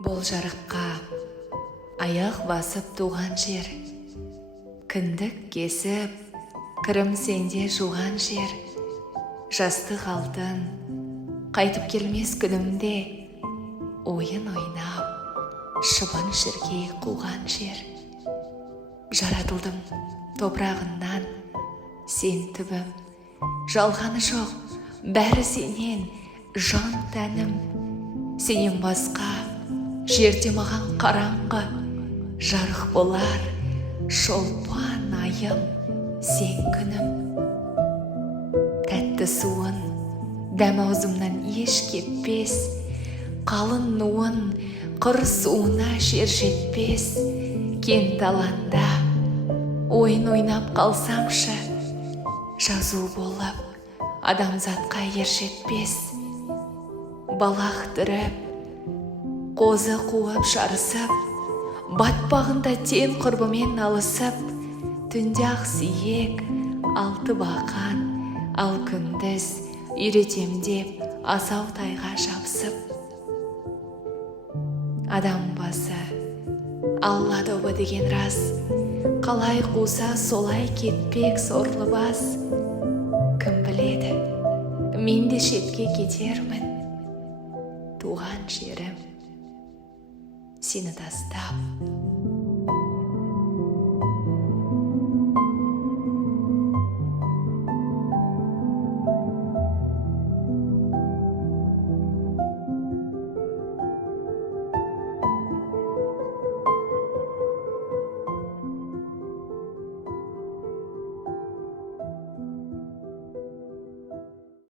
Бұл жарыққа аяқ басып туған жер, кіндік кесіп, кірім сенде жуған жер, жастық алтын, қайтып келмес күнімде, ойын ойнап, шыбын шіркей қуған жер. Жаратылдым топырағынан, сен түбім, жалғаны жоқ, бәрі сенен, жан тәнім. Сенен басқа жерде маған қараңғы, жарық болар шолпан айым, сен күнім. Тәтті суын дәм аузымнан еш кетпес, қалың нуын қыр суына жер жетпес. Кең алаңда ойын ойнап қалсамшы, жазу болып адамзатқа ер жетпес. Балақ түріп, қозы қуып жарысып, батпағында тен құрбымен алысып, түнде ақ сүйек, алты бақан, ал күндіз үйретем деп асау тайға жабысып. Адам басы Алла добы деген рас, қалай қуса солай кетпек сорлы бас. Кім біледі, мен де шетке кетермін, туған жерім сені тастап